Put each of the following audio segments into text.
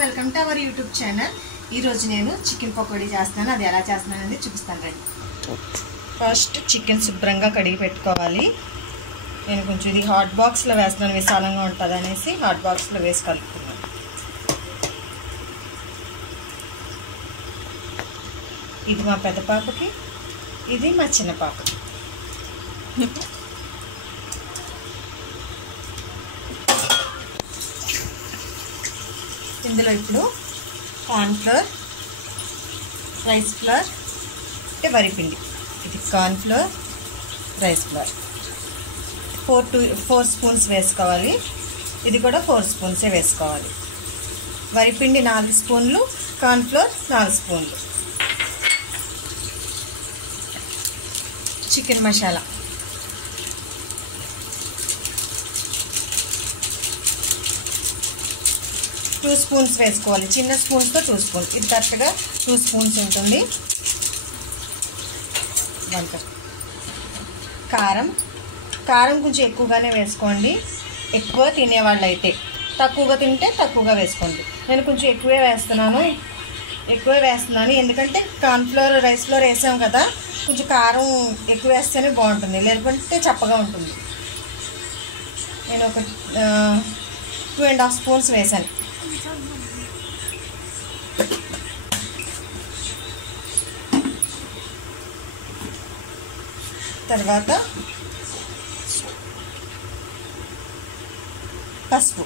Welcome to our YouTube channel. ఈరోజు నేను chicken pakodi చేస్తాను. అది ఎలా చేస్తున్నాను అనేది చూపిస్తాను రండి. ఫస్ట్ చికెన్ శుభ్రంగా కడిగి పెట్టుకోవాలి. నేను కొంచెం ఇది హాట్ బాక్స్లో వేస్తున్నాను, విశాలంగా ఉంటుంది అనేసి హాట్ బాక్స్లో వేసి కలుపుతున్నాను. ఇది మా పెద్ద పాపకి, ఇది మా చిన్న పాపకి. ఇందులో ఇప్పుడు కార్న్ఫ్లోర్, రైస్ ఫ్లోర్ అంటే వరిపిండి, ఇది కార్న్ఫ్లోర్, రైస్ ఫ్లోర్ 4 స్పూన్స్ వేసుకోవాలి. ఇది కూడా 4 స్పూన్సే వేసుకోవాలి. వరిపిండి 4 స్పూన్లు, కార్న్ఫ్లోర్ 4 స్పూన్లు. చికెన్ మసాలా టూ స్పూన్స్ వేసుకోవాలి. చిన్న స్పూన్స్తో 2 స్పూన్స్, ఇది కరెక్ట్గా 2 స్పూన్స్ ఉంటుంది. కారం కొంచెం ఎక్కువగానే వేసుకోండి. ఎక్కువ తినేవాళ్ళు అయితే, తక్కువగా తింటే తక్కువగా వేసుకోండి. నేను కొంచెం ఎక్కువే వేస్తున్నాను ఎందుకంటే కార్న్ఫ్లోర్, రైస్ ఫ్లోర్ వేసాం కదా, కొంచెం కారం ఎక్కువ వేస్తేనే బాగుంటుంది, లేకుంటే చప్పగా ఉంటుంది. నేను ఒక 2.5 స్పూన్స్ వేసాను. తర్వాత పసుపు,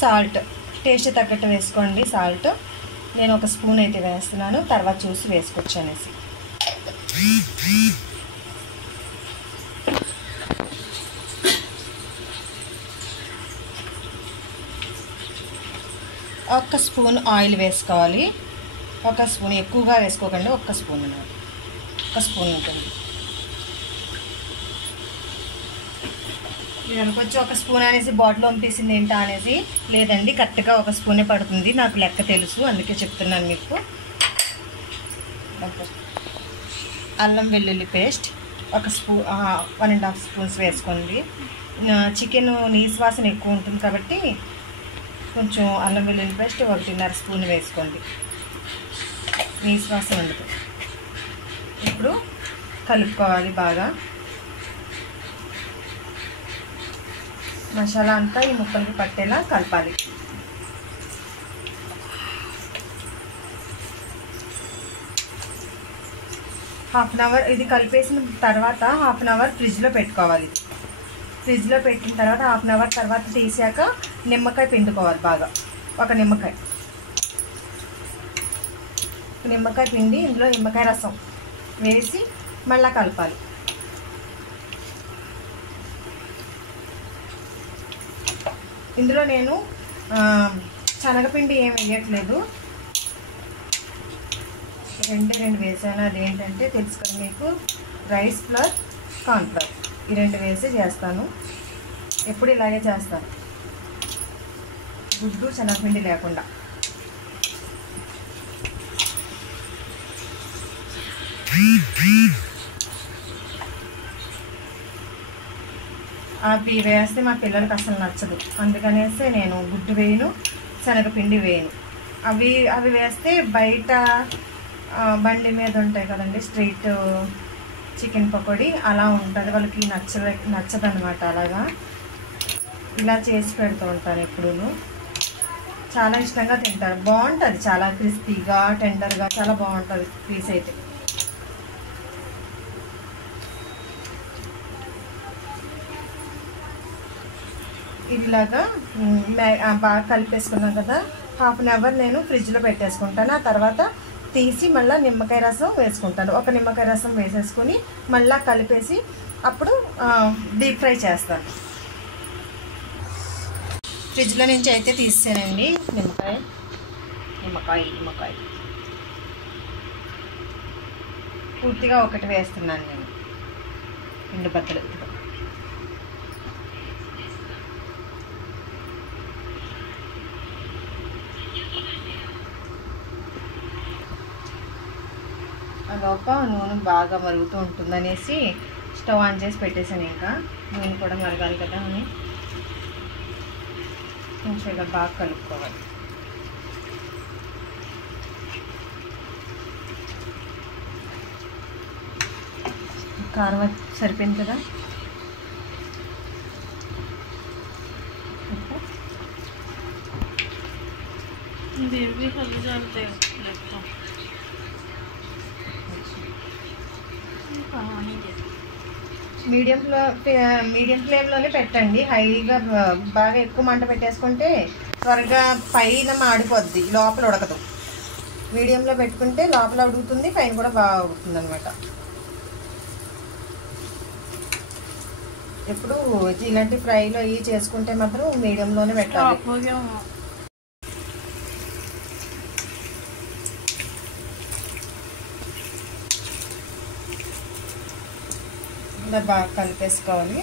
సాల్ట్ టేస్ట్ తగ్గట్టు వేసుకోండి. సాల్ట్ నేను 1 స్పూన్ అయితే వేస్తున్నాను, తర్వాత చూసి వేసుకోవచ్చు అనేసి. ఒక స్పూన్ ఆయిల్ వేసుకోవాలి. 1 స్పూన్, ఎక్కువగా వేసుకోకండి, 1 స్పూన్ ఉంటుంది. మీరు అనుకోవచ్చు 1 స్పూన్ అనేసి బాటిల్ పంపేసింది ఏంటా అనేసి. లేదండి, కరెక్ట్గా 1 స్పూనే పడుతుంది, నాకు లెక్క తెలుసు, అందుకే చెప్తున్నాను మీకు. అల్లం వెల్లుల్లి పేస్ట్ 1.5 స్పూన్స్ వేసుకోండి. చికెన్ నీసు వాసన ఎక్కువ ఉంటుంది కాబట్టి కొంచెం అల్లం వెల్లుల్లి పేస్ట్ 1.5 స్పూన్ వేసుకోండి, నీసు వాసన ఉండదు. ఇప్పుడు కలుపుకోవాలి బాగా. మసాలా అంతా ఈ ముక్కలకి పట్టేలా కలపాలి. హాఫ్ అన్ అవర్ ఇది కలిపేసిన తర్వాత హాఫ్ అన్ అవర్ ఫ్రిడ్జ్లో పెట్టుకోవాలి. ఫ్రిడ్జ్లో పెట్టిన తర్వాత హాఫ్ అన్ అవర్ తర్వాత తీసాక నిమ్మకాయ పిండుకోవాలి బాగా. ఒక నిమ్మకాయ పిండి ఇందులో నిమ్మకాయ రసం వేసి మళ్ళీ కలపాలి. ఇందులో నేను శనగపిండి ఏం వేయట్లేదు, 2 వేసాను. అదేంటంటే తెలుసు కదా మీకు, రైస్ ఫ్లోర్, కార్న్ఫ్లోర్ ఈ 2 వేసి చేస్తాను. ఎప్పుడు ఇలాగే చేస్తాను, గుడ్డు శనగపిండి లేకుండా. అవి వేస్తే మా పిల్లలకి అసలు నచ్చదు, అందుకనేసి నేను గుడ్డు వేయను, శనగపిండి వేయను. అవి వేస్తే బయట బండి మీద ఉంటాయి కదండి స్ట్రీట్ చికెన్ పకోడీ, అలా ఉంటుంది, వాళ్ళకి నచ్చదనమాట. అలాగా ఇలా చేసి పెడుతూ ఉంటాను ఎప్పుడూ. చాలా ఇష్టంగా తింటారు, బాగుంటుంది, చాలా క్రిస్పీగా టెండర్గా చాలా బాగుంటుంది పీస్ అయితే. ఇలాగా బాగా కలిపేసుకున్నాం కదా, హాఫ్ అన్ అవర్ నేను ఫ్రిడ్జ్లో పెట్టేసుకుంటాను. ఆ తర్వాత తీసి మళ్ళీ నిమ్మకాయ రసం వేసుకుంటాను. 1 నిమ్మకాయ రసం వేసేసుకొని మళ్ళీ కలిపేసి అప్పుడు డీప్ ఫ్రై చేస్తాను. ఫ్రిడ్జ్లో నుంచి అయితే తీసానండి నిమ్మకాయ పూర్తిగా 1 వేస్తున్నాను నేను, 2 బద్దలు. లోప నూనె బాగా మరుగుతూ ఉంటుందనేసి స్టవ్ ఆన్ చేసి పెట్టేసాను. ఇంకా నూనె కూడా మరగాలి కదా అని కొంచెం ఇలా బాగా కలుపుకోవాలి. కారం సరిపోయింది కదా. మీడియం ఫ్లేమ్లోనే పెట్టండి. హైగా బాగా ఎక్కువ మంట పెట్టేసుకుంటే త్వరగా పైన మాడిపోద్ది, లోపల ఉడకదు. మీడియంలో పెట్టుకుంటే లోపల ఉడుకుతుంది, పైన కూడా బాగా ఉడుకుతుంది అనమాట. ఎప్పుడు ఇలాంటి ఫ్రైలో ఇవి చేసుకుంటే మాత్రం మీడియంలోనే పెట్టాలి. ఇలా బాగా కలిపేసుకోవాలి.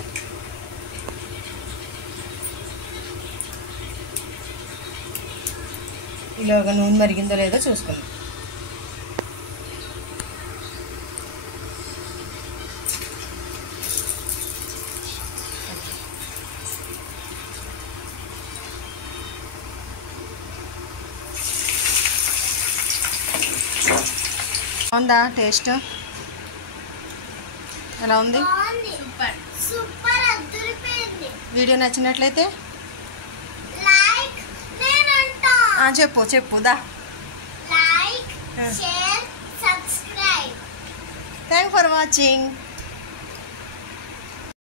ఇలాగ నూనె మరిగిందో లేదో చూసుకుందాం. బాగుందా? టేస్ట్ ఎలా ఉంది? వీడియో నచ్చినట్లయితే చెప్పు దా. Thank for watching.